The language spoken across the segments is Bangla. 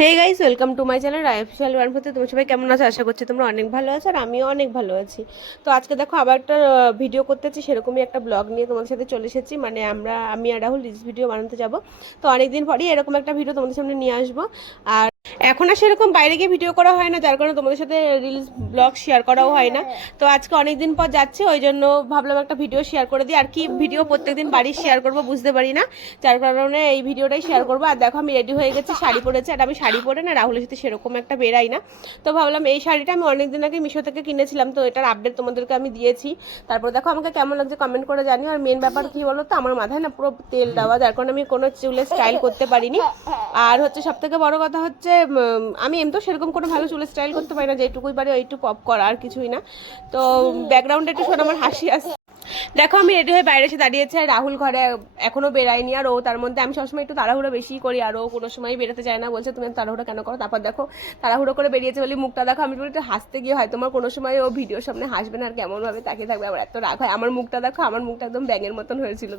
Hey guys, welcome to my channel official one ফোতে। তোমরা সবাই কেমন আছো? আশা করছি তোমরা অনেক ভালো আছো, আর আমিও অনেক ভালো আছি। তো আজকে দেখো আবার একটা ভিডিও করতেছি, সেরকমই একটা ব্লগ নিয়ে তোমাদের সাথে চলে এসেছি। মানে আমি আর রাহুল রিলস ভিডিও বানাতে যাব। তো অনেকদিন পরই এরকম একটা ভিডিও তোমাদের সামনে নিয়ে আসবো। আর এখন আর সেরকম বাইরে গিয়ে ভিডিও করা হয় না, যার কারণে তোমাদের সাথে রিলস ব্লগ শেয়ার করাও হয় না। তো আজকে অনেকদিন পর যাচ্ছি, ওই জন্য ভাবলাম একটা ভিডিও শেয়ার করে দিই। আর কি ভিডিও প্রত্যেকদিন বাড়ির শেয়ার করবো বুঝতে পারি না, যার কারণে এই ভিডিওটাই শেয়ার করবো। আর দেখো আমি রেডি হয়ে গেছি, শাড়ি পরেছি। আর আমি শাড়ি পরে না রাহুলের সাথে সেরকম একটা বেরাই না। তো ভাবলাম এই শাড়িটা আমি অনেকদিন আগে মিশো থেকে কিনেছিলাম, তো এটার আপডেট তোমাদেরকে আমি দিয়েছি। তারপর দেখো আমাকে কেমন লাগছে কমেন্ট করে জানিও। আর মেন ব্যাপার কি বলো তো, আমার মাথায় না পুরো তেল দেওয়া, যার কারণে আমি কোনো চুলে স্টাইল করতে পারিনি। আর হচ্ছে সব থেকে বড় কথা হচ্ছে আমি এমনি সেরকম কোনো ভালো চুলে স্টাইল করতে পারি না, যেটুকুই পারি ওইটু পপ করা, আর কিছুই না। তো ব্যাকগ্রাউন্ডে একটু শোনো আমার হাসি আসছে। দেখো আমি রেডি হয়ে বাইরে এসে দাঁড়িয়েছে, আর রাহুল ঘরে এখনো বেরায়নি। আর ও তার মধ্যে, আমি সবসময় একটু তাড়াহুড়ো বেশি করি, আর ও কোনো সময় বেরোতে চায় না, বলছে তুমি তাড়াহুড়ো কেন করো। তারপর দেখো তাড়াহুড়ো করে বেরিয়েছে বলি মুখটা দেখো। আমি একটু হাসতে গিয়ে হয় তোমার কোনো সময় ও ভিডিওর সামনে হাসবে না, আর কেমন ভাবে তাকিয়ে থাকবে, আবার এত রাগ হয়। আমার মুখটা দেখো, আমার মুখটা একদম ব্যাঙের মতন হয়েছিল।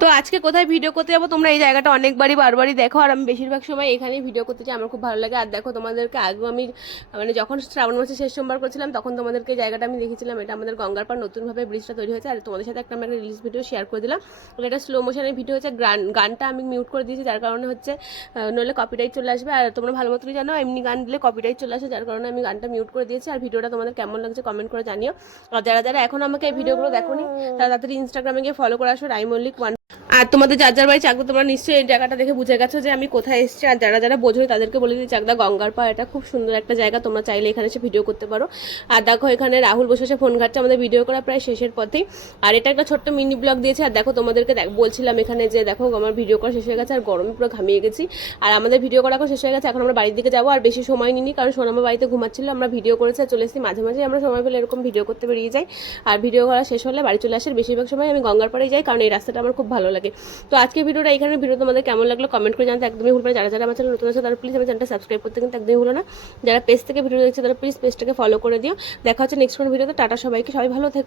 তো আজকে কোথায় ভিডিও করতে যাবো, তোমরা এই জায়গাটা অনেকবারই বারবারই দেখো, আর আমি বেশিরভাগ সময় এখানেই ভিডিও করতে চাই, আমার খুব ভালো লাগে। আর দেখো তোমাদেরকে আগেও আমি মানে যখন শ্রাবণ মাসে শেষ সোমবার করছিলাম, তখন তোমাদেরকে এই জায়গাটা আমি দেখেছিলাম। এটা আমাদের গঙ্গার পাড়, নতুনভাবে ব্রিজটা তৈরি হয়েছে। আর তোমাদের সাথে আমি একটা রিলিজ ভিডিও শেয়ার করে দিলাম। এটা স্লো মোশনের ভিডিও হচ্ছে, গানটা আমি মিউট করে দিয়েছি, যার কারণে হচ্ছে নইলে কপিরাইট চলে আসবে। আর তোমরা ভালো মতোই জানো এমনি গান দিলে কপিরাইট চলে আসে, যার কারণে আমি গানটা মিউট করে দিয়েছি। আর ভিডিওটা তোমাদের কেমন লাগছে কমেন্ট করে জানিও। আর যারা যারা এখন আমাকে এই ভিডিওগুলো দেখোনি, তারা তাড়াতাড়ি ইনস্টাগ্রামে গিয়ে ফলো করে আসো, রাইমল্লিক1। আর তোমাদের যার যার বাড়ি চাকদা, তোমরা নিশ্চয়ই এই জায়গাটা দেখে বুঝে গেছো যে আমি কোথায় এসেছি। আর যারা যারা বোঝোই তাদেরকে বলে দিই, চাকদা গঙ্গার পাড়, এটা খুব সুন্দর একটা জায়গা, তোমরা চাইলে এখানে এসে ভিডিও করতে পারো। আর দেখো এখানে রাহুল বসে বসে ফোন ঘাটছে, আমাদের ভিডিও করা প্রায় শেষের পথেই। আর এটা একটা ছোট্ট মিনি ব্লগ দিয়েছে। আর দেখো তোমাদেরকে বলছিলাম এখানে যে দেখো আমার ভিডিও করা শেষ হয়ে গেছে, আর গরমে পুরো ঘামিয়ে গেছি। আর আমাদের ভিডিও করা এখন শেষ হয়ে গেছে, এখন আমরা বাড়ির দিকে যাবো। আর বেশি সময় নিনি, কারণ সোনামা বাড়িতে ঘুমাচ্ছিল, আমরা ভিডিও করেছি আর চলে এসেছি। মাঝে মাঝে আমরা সময় পেলে এরকম ভিডিও করতে বেরিয়ে যাই। আর ভিডিও করা শেষ হলে বাড়ি চলে আসে। বেশিরভাগ সময় আমি গঙ্গার পাড়ে যাই, কারণ এই রাস্তাটা আমার খুব ভালো লাগে। তো আজকে ভিডিওটা এখানে, ভিডিও তোমাদের কেমন লাগলো কমেন্ট করে জানতে একদমই ভুলবে না। যারা যারা আমার চ্যানেল নতুন আছে তারা প্লিজ আমার চ্যানেলটা সাবস্ক্রাইব করতে কিন্তু একদমই ভুলো না। যারা পেজ থেকে ভিডিও দেখছে তারা প্লিজ পেজটাকে ফলো করে দিও। দেখা হচ্ছে নেক্সট কোন ভিডিওতে। টাটা সবাইকে, সবাই ভালো থেকো।